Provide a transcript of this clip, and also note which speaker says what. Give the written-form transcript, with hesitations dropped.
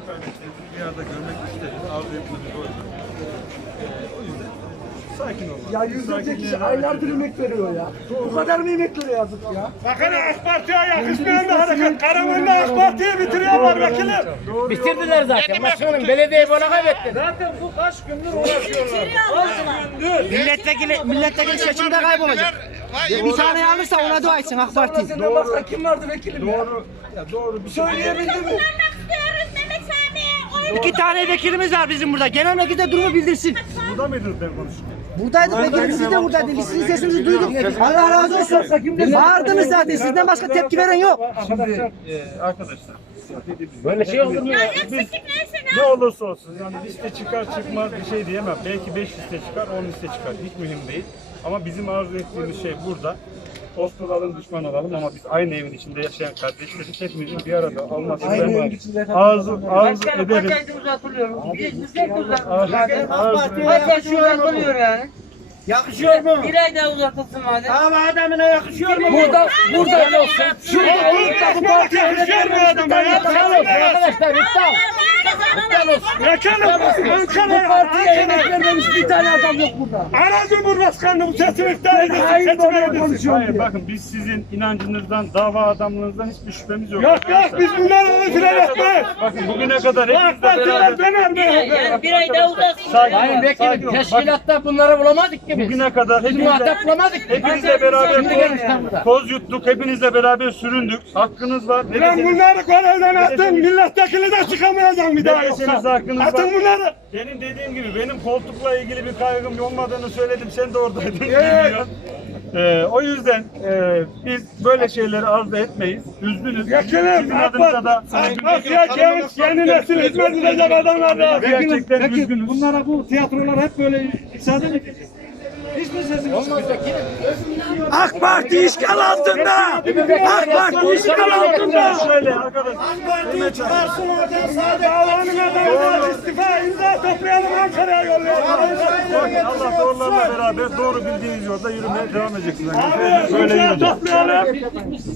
Speaker 1: kaybettiğimizi bir yerde görmek isteriz. Arzu ettiğimiz oydu. O yüzden sakin olmak.
Speaker 2: Ya yüzlerce kişi aylardır emek veriyor ya. Bu kadar mı emek veriyor yazık ya?
Speaker 3: Bakın AK Parti'ye yakışmayan bir hareket. Karaman'da AK Parti'yi bitiriyorlar vekilim.
Speaker 4: Bitirdiler zaten. Başkanım belediyeyi bana kaybetti.
Speaker 3: Zaten bu kaç gündür uğraşıyorlar.
Speaker 5: Milletvekili seçimde kaybolacak. Bir tane alırsa ona dua etsin AK Parti.
Speaker 2: Senden başka kim vardı vekilim ya?
Speaker 1: Doğru bir şey.
Speaker 2: Söyleyebildi mi?
Speaker 5: İki tane vekilimiz var bizim burada. Genel vekil de durumu bildirsin.
Speaker 1: Burada mıydınız ben konuşurken?
Speaker 5: Buradaydık vekilimiz, siz de buradaydınız. Biz sizin sesinizi duyduk. Allah razı olsun. Bağırdınız zaten. Sizden başka tepki veren yok.
Speaker 1: Arkadaşlar.
Speaker 4: Böyle şey olur mu ya?
Speaker 1: Ne olursa olsun yani liste çıkar çıkmaz bir şey diyemem. Belki 5 liste çıkar, 10 liste çıkar. Hiç mühim değil. Ama bizim arzu ettiğimiz şey burada. Dost olalım, düşman olalım ama biz aynı evin içinde yaşayan kardeşleriz. Hepimizin bir arada olmasını arzu ederiz.
Speaker 4: Yakışıyor mu?
Speaker 6: Bir ay daha uzatılsın madem.
Speaker 4: Ama adamına yakışıyor mu?
Speaker 2: Burada şurada olup da bu partiye
Speaker 3: Yakışıyor mu adama ya?
Speaker 4: Arkadaşlar iptal.
Speaker 3: Vekilim.
Speaker 2: bu partiye emek vermemiş bir tane adam yok burada.
Speaker 3: Ana Cumhurbaşkanı bu sesini iptal edilsin.
Speaker 2: Hayır
Speaker 3: Seçime
Speaker 2: böyle
Speaker 3: gidilsin.
Speaker 2: konuşuyorum
Speaker 1: Hayır
Speaker 2: diye.
Speaker 1: bakın biz sizin inancınızdan, dava adamlığınızdan hiçbir şüphemiz yok.
Speaker 3: Yok biz bunları öldüren etmeyiz.
Speaker 1: Bakın bugüne kadar
Speaker 3: AK
Speaker 1: hepinizle
Speaker 3: Partiler
Speaker 1: beraber
Speaker 6: Yani bir ay daha uzatsın.
Speaker 4: Sayın vekilim teşkilatta bunları bulamadık ki biz.
Speaker 1: bugüne kadar
Speaker 4: Biz muhatap bulamadık.
Speaker 1: hepinizle beraber
Speaker 4: Şimdi gel İstanbul'da.
Speaker 1: toz yuttuk, hepinizle beraber süründük. Hakkınız var.
Speaker 3: Ben bunları görevden attım. Milletvekili de çıkamayacağım bir daha yoksa.
Speaker 1: Verirseniz hakkınız var.
Speaker 3: Atın bunları.
Speaker 1: Senin dediğin gibi benim koltukla ilgili bir kaygım olmadığını söyledim. Sen de oradaydın. Bilmiyorum. O yüzden biz böyle şeyleri arzu etmeyiz. Üzgünüz.
Speaker 3: Vekilim.
Speaker 1: Sizin adınıza da
Speaker 3: Partiye gelmiş yeni nesil hizmet edecek adamlar da.
Speaker 1: gerçekten üzgünüz.
Speaker 2: Bunlara bu tiyatrolar hep böyle müsaade mi edeceğiz? Hiçbir sesimiz
Speaker 4: Olmaz vekilim.
Speaker 2: AK Parti işgal altında! AK Parti işgal altında!
Speaker 1: Şöyle arkadaşlar.
Speaker 3: Partiyi çıkarsın oradan sade. Davanın adamı istifa imza toplayalım Ankara'ya yollayalım.
Speaker 1: Bakın Allah doğrularla beraber doğru bildiğiniz yolda yürümeye devam edeceksiniz.
Speaker 3: Abi
Speaker 1: Böyle
Speaker 3: imza
Speaker 1: yürüyeceğiz.
Speaker 3: toplayalım.